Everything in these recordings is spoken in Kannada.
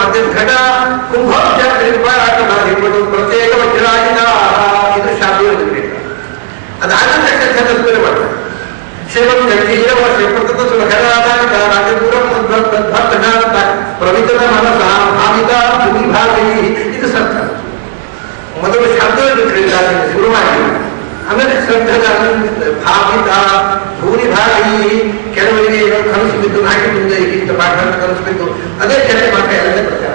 ಮಧ್ಯ ಘಟ ಕುಂಭೋಜ ಪ್ರತ್ಯೇಕ ವಜ್ರಾಜಿತ ಇದು ಶಾಸ್ತ್ರ. ಅದಾದ ಛಂದಸ್ಪರ ಮಾಡ್ತಾರೆ. ಶಿವಂ ಜಗೀರವ ಶಿವಪ್ರಕೃತ ಸುಲಘರಾಧಾರಿತ ರಾಜಪುರಂ ಭಕ್ತನಾಥ ಪ್ರವಿತನ ಮನಸ ಭಾವಿತ ಭೂಮಿಭಾಗೈ ಇದು ಸರ್ಥ. ಮೊದಲು ಶಬ್ದವನ್ನು ಶುರು ಮಾಡಿ ಆಮೇಲೆ ಶ್ರದ್ಧದ ಭಾವಿತ ಭೂರಿಭಾಗಿ ಕೆಲವರಿಗೆ ಕನಸು ಬಿದ್ದು ನಾಟಿ ಮುಂದೆ ಇಂಥ ಪಾಠ ಕನಸು ಬಿದ್ದು ಅದೇ ಕೆಟ್ಟ ಪಾಠ ಎಲ್ಲದೇ ಪ್ರಚಾರ.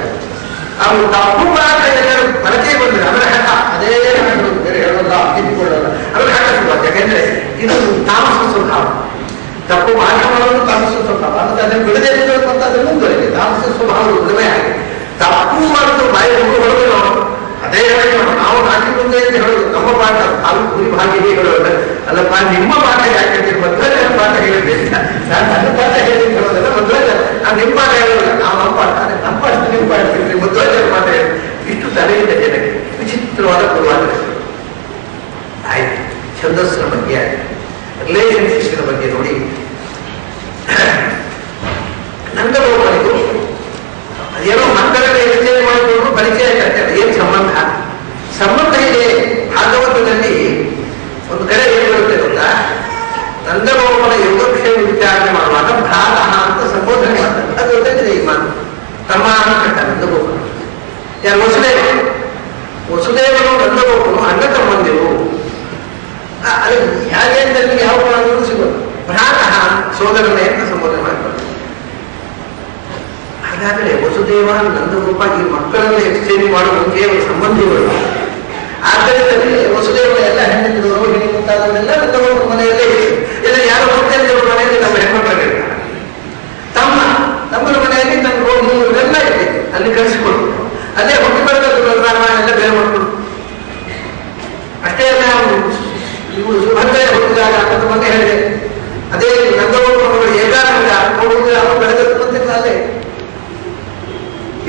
ಅವರು ತಪ್ಪು ಪಾಠ ಎಲ್ಲರೂ ಬಳಕೆ ಬಂದರೆ ಅವರ ಹಠ ಅದೇ ಬೇರೆ ಹೇಳೋಲ್ಲ ತಿದ್ದುಕೊಳ್ಳಲ್ಲ ಅವರ ಹಠ ಶುಭ. ಯಾಕೆಂದ್ರೆ ಇದು ತಾಮಸ ಸ್ವಭಾವ. ತಪ್ಪು ಪಾಠ ಮಾಡೋದು ತಾಮಸ ಸ್ವಭಾವ. ಮತ್ತೆ ಅದನ್ನು ಬಿಡದೆ ಅಂತ ಅದನ್ನು ಮುಂದುವರೆಗೆ ತಾಮಸ ಸ್ವಭಾವದ ಉಳಿಮೆ ಆಗಿದೆ. ತಪ್ಪು ಮತ್ತು ಬಾಯಿ ಹೊರಗೆ ಅದೇ ಹೇಳಿ ನಾವು ನಾಟಿ ಮುಂದೆ ಅಂತ ಹೇಳೋದು ನಮ್ಮ ಪಾಠ ಅದು ಭೂರಿಭಾಗಿ ಹೇಳೋದು ಅಲ್ಲಪ್ಪ. ನಿಮ್ಮ ಪಾಠ ಯಾಕೆ ಮಧ್ವಜ ಪಾಠ ಹೇಳಬೇಕು. ನಾನು ನನ್ನ ಪಾಠ ಹೇಳಿ ಹೇಳೋದಲ್ಲ ಮಧ್ವಜ. ನಾನು ನಿಮ್ಮ ಪಾಠ ಹೇಳೋಲ್ಲ. ನಾವು ನಮ್ಮ ಪಾಠ ನಮ್ಮ ಪಾಠ ನಿಮ್ಮ ಪಾಠ ಹೇಳ್ತೀವಿ ಮಧ್ವಜ ಪಾಠ ಹೇಳಿ. ಇಷ್ಟು ತಲೆಯಿಂದ ಜನಕ್ಕೆ ವಿಚಿತ್ರವಾದ ಪೂರ್ವಾದ ಆಯ್ತು. ಛಂದಸ್ಸಿನ ಬಗ್ಗೆ ಆಯ್ತು. ರಿಲೇಷನ್ಶಿಪ್ನ ಬಗ್ಗೆ ನೋಡಿ. ನಂದಗೋಪಾಲಿಗೂ ಏನೋ ಮಂತ್ರಗಳ ಎಕ್ಸ್ಚೇಂಜ್ ಮಾಡಿಕೊಂಡು ಪರಿಚಯ ಕಟ್ಟಾರೆ. ಏನು ಸಂಬಂಧ ಇದೆ. ಭಾಗವತದಲ್ಲಿ ಒಂದು ಕಡೆ ಏನು ಬರುತ್ತೆ ಗೊತ್ತಾ, ನಂದಗೋಪನ ಯೋಗಕ್ಷೇಮ ವಿಚಾರಣೆ ಮಾಡುವಾಗ ಭ್ರಾತಃ ಅಂತ ಸಂಬೋಧನೆ ಮಾಡ್ತಾರೆ. ಅದು ಗೊತ್ತಿದೆ ಈ ಮಾತು. ತಮ್ಮ ಕಟ್ಟ ನಂದಗೋಪನ ಯಾರು ವಸುದೇವನು ನಂದಗೋಪನು ಅಣ್ಣ ತಮ್ಮಂದಿರು. ಅದು ಹೇಗೆ ಅಂತ ನಿಮಗೆ ಯಾವ ಕಾರಣಕ್ಕೂ ಸಿಗೋದು. ಭ್ರಾತಃ ಸೋದರನೇ ಅಂತ ಸಂಬೋಧನೆ ಮಾಡ್ತಾರೆ. ಹಾಗಾದರೆ ವಸುದೇವ ನಂದಗೋಪ ಈ ಮಕ್ಕಳನ್ನು ಎಕ್ಸ್ಚೇಂಜ್ ಮಾಡುವ ಕೇವಲ ಸಂಬಂಧಿಗಳು. ಆದ್ದರಿಂದ ವಸುದೇವ ಎಲ್ಲ ಹೆಣ್ಣಿದ್ರು ರೋಹಿಣಿ ಮುಂತಾದವರೆಲ್ಲ ನಂದಗೋಪ ಮನೆಯಲ್ಲೇ ಇಲ್ಲ. ಯಾರೋ ಮುಖ್ಯಂತರ ಮನೆಯಲ್ಲಿ ನಮ್ಮ ಹೆಣ್ಮಕ್ಕಳಿರ್ತಾರೆ. ತಮ್ಮನ ಮನೆಯಲ್ಲಿ ತನ್ನ ರೋಹಿಣಿ ಇವರೆಲ್ಲ ಇದೆ. ಅಲ್ಲಿ ಕಳಿಸಿಕೊಡು. ಅಲ್ಲೇ ಹುಟ್ಟಿ ಬರ್ತದ್ದು ರಾಮಾಯಣ ಎಲ್ಲ ಬೇರೆ ಮಾಡ್ಕೊಡು. ಅಷ್ಟೇ ಅಲ್ಲ, ಇವು ಸುಭದ್ರೆಯ ಹುಟ್ಟಿದಾಗ ಅಂತ ಮೊನ್ನೆ ಹೇಳಿದೆ. ಅದೇ ನಂದಗೋಪ ಮಗಳು ಏಕಾಂಗ ಕೊಡುವುದು ಅವರು ಬೆಳೆದದ್ದು ಬಂತಿಲ್ಲ. ಅಲ್ಲೇ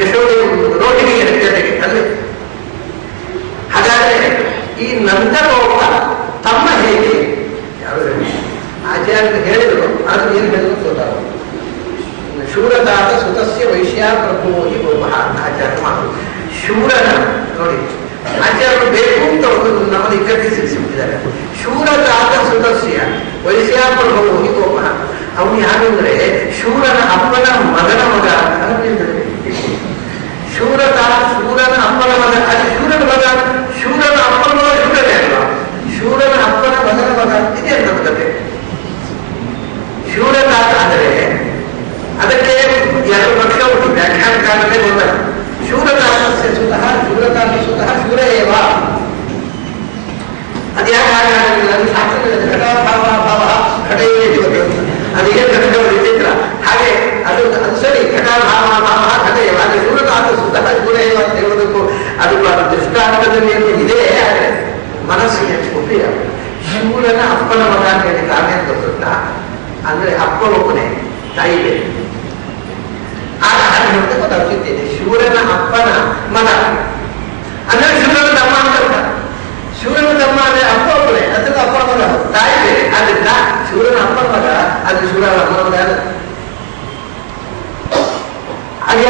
ಯಶೋಧಿ ರೋಹಿಣಿಗೆ ಜೊತೆಗೆ ಅಲ್ಲೇ. ಹಾಗಾದ್ರೆ ಈ ನಂದಗೋಪ ತಮ್ಮ ಹೇಗೆ ಆಚಾರ್ಯರು ಹೇಳಿದರು. ಅದು ಏನು ಹೇಳಿದ್ರು ಗೊತ್ತಾಗ ಶೂರದಾತ ಸುತಸ್ಯ ವೈಶ್ಯ ಪ್ರಭು ಈ ಗೋಪ ಆಚಾರ್ಯ ಮಾತು. ಶೂರನ ನೋಡಿ ಆಚಾರ್ಯರು ಬೇಕು ಅಂತ ನಮ್ಮನ್ನು ಇಕ್ಕಟ್ಟಿಸಿಬಿಟ್ಟಿದ್ದಾರೆ. ಶೂರದಾತ ಸುತಸ್ಯ ವೈಶ್ಯ ಪ್ರಭು ಈ ಗೋಪ. ಅವನು ಯಾರಂದ್ರೆ ಶೂರನ ಅಪ್ಪನ ಮಗನ ಮಗ ಅಂತ. ಶೂರನ ಅಪ್ಪನ ಮಗ. ಅದು ಶೂರನ ಮಗ. ಶೂರನ ಅಪ್ಪನ ಮಗ ಶೂರನೇ ಅಲ್ವಾ. ಶೂರನ ಅಪ್ಪನ ಮಗನ ಮಗ ಇದೆ ಅಂತ ಕತೆ. ಶೂರದಾತ ಅಂದರೆ ಅದಕ್ಕೆ ಎರಡು ಪಕ್ಷ ಉಂಟು. ವ್ಯಾಖ್ಯಾನಕಾರನೇ ಗೊತ್ತಾಗ ಶೂರದಾತಸ್ಯ ಸುತಃ ಶೂರದಾತ ಸುತಃ ಶೂರ ಏವ. ಅದು ಯಾಕೆ ಹಾಗಾಗಿಲ್ಲ. ಅದು ಶಾಸ್ತ್ರದಲ್ಲಿ ಘಟಾಭಾವ ಭಾವ ಘಟೇ ಜೀವತೆ. ಅದು ಏನು ಘಟಕ ವಿಚಿತ್ರ. ಹಾಗೆ ಅದು ಸರಿ ಘಟಾಭಾವ ಭಾವ ಘಟ ಏವ. ಅದು ಶೂರದಾತ ಸುತಃ ಶೂರ ಏವ ಅಂತ ಹೇಳೋದಕ್ಕೂ ಅದು ದೃಷ್ಟಾಂತದಲ್ಲಿ ಇದೆ. ಆದರೆ ಮನಸ್ಸಿಗೆ ಒಪ್ಪಿಲ್ಲ. ಶೂರನ ಅಪ್ಪನ ಮಗ ಅಂತ ಹೇಳಿ ಕಾರಣ ಅಂತ ಗೊತ್ತಾ. ಅಂದ್ರೆ ಅಪ್ಪನೊಬ್ಬನೇ ತಾಯಿ ಬೇರೆ. ಆಗ ಹಾಗೆ ಹೇಳ್ತಾ ಗೊತ್ತಾಗ್ತಿದ್ದೇನೆ. ಶೂರನ ಅಪ್ಪನ ಮಗ ಅಂದ್ರೆ ಶೂರನ ತಮ್ಮ ಅಂತ. ಶೂರನ ತಮ್ಮ ಅಂದ್ರೆ ಅಪ್ಪ ಒಬ್ಬನೇ. ಅದಕ್ಕೆ ಅಪ್ಪನ ಮಗ ತಾಯಿ ಬೇರೆ. ಆದ್ರಿಂದ ಶೂರನ ಅಪ್ಪನ ಮಗ ಅದು ಶೂರನ ಅಮ್ಮನ ಮಗ. ಹಾಗೆ